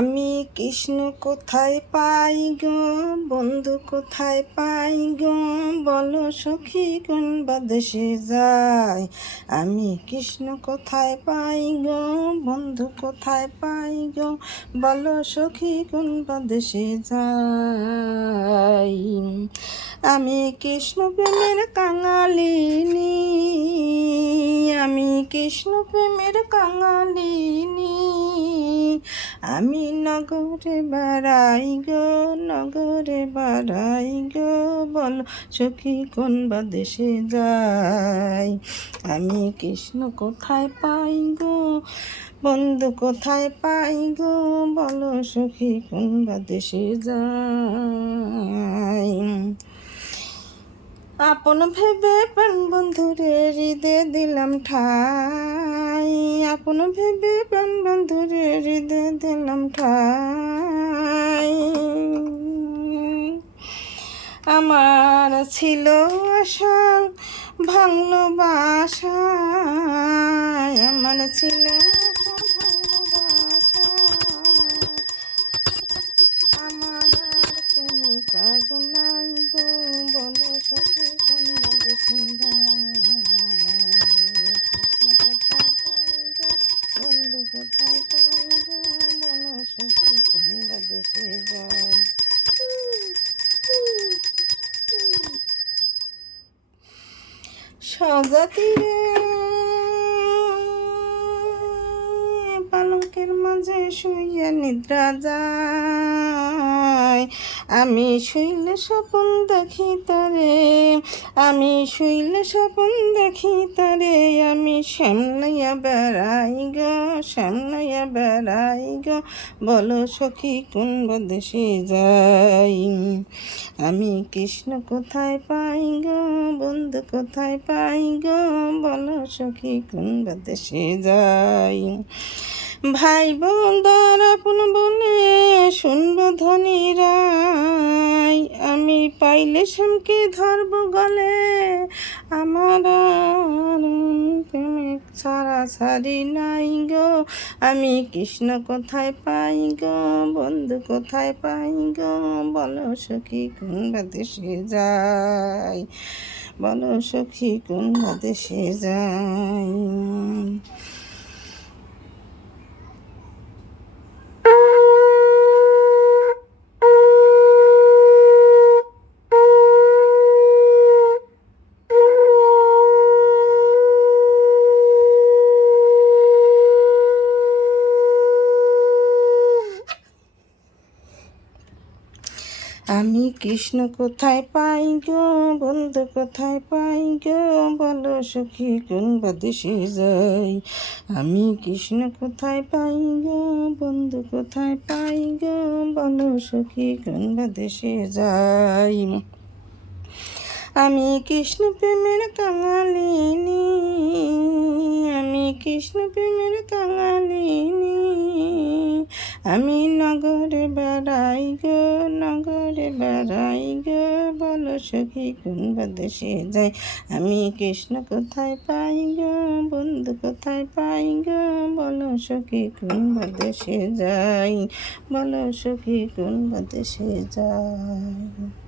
আমি কৃষ্ণ কোথায় পাই গো, বন্ধু কোথায় পাই গো, বলো সখী কোন বা দেশে যায়। আমি কৃষ্ণ কোথায় পাই গো, বন্ধু কোথায় পাই গো, বলো সখী কোন বা দেশে যায়। আমি কৃষ্ণ প্রেমের কাঙালিনী, আমি কৃষ্ণ প্রেমের কাঙালিনী। আমি নগরে বেড়াই গো, নগরে বেড়াই গো, বলো সখী কোন বা দেশে যাই। আমি কৃষ্ণ কোথায় পাই গো, বন্ধু কোথায় পাই গো, বলো সখী কোন বা দেশে যাই। আপন ভেবে প্রাণ বন্ধুরে হৃদয়ে দিলাম ঠাই, আপন ভেবে প্রাণ বন্ধুরে হৃদয়ে দিলাম ঠাই। আমার ছিল আশা ভাঙলো বাসা, আমার ছিল আশা ভাঙলো বাসা। আমার আর তুমি কাজ নাই গো, বলো সখী কোন বা দেশে যায়। কৃষ্ণ কোথায় পাই গো, বন্ধু কোথায় পাই গো, বলো সখী কোন বা দেশে যায়। স্বজাতিরে পালঙ্কের মাঝে শুইয়া নিদ্রা যায়। আমি শুইলে স্বপন দেখি তারে, আমি শুইলে স্বপন দেখি তারে। আমি সামলাইয়া বেড়াই গো, সামলাইয়া বেড়াই গো, বলো সখী কোন বা দেশে যাই। আমি কৃষ্ণ কোথায় পাই গো, বন্ধু কোথায় পাই গো, বলো সখী কোন বা দেশে যাই। ভাই বোনদার আপন বলে শুনব ধনী রাই, আমি পাইলে শ্যামকে ধরব গলে। আমার প্রেমিক ছাড়া ছাড়ি নাই গো, আমি কৃষ্ণ কোথায় পাই গো, বন্ধু কোথায় পাই গো, বলো সখী কোন বা দেশে যাই, বলো সখী কোন বা দেশে যাই। আমি কৃষ্ণ কোথায় পাই গো, বন্ধু কোথায় পাই গো, বলো সখী কোন বা দেশে যাই। আমি কৃষ্ণ কোথায় পাই গো, বন্ধু কোথায় পাই গো, বলো সখী কোন বা দেশে যাই। আমি কৃষ্ণ প্রেমের কাঙালিনী, আমি কৃষ্ণ প্রেমের কাঙালিনী। আমি নগরে বেড়াই গো, নগরে বেড়াই গো, বলো সখী কোন বা দেশে যাই। আমি কৃষ্ণ কোথায় পাই গো, বন্ধু কোথায় পাই গো, বলো সখী কোন বা দেশে যাই, বলো সখী কোন বা দেশে যাই।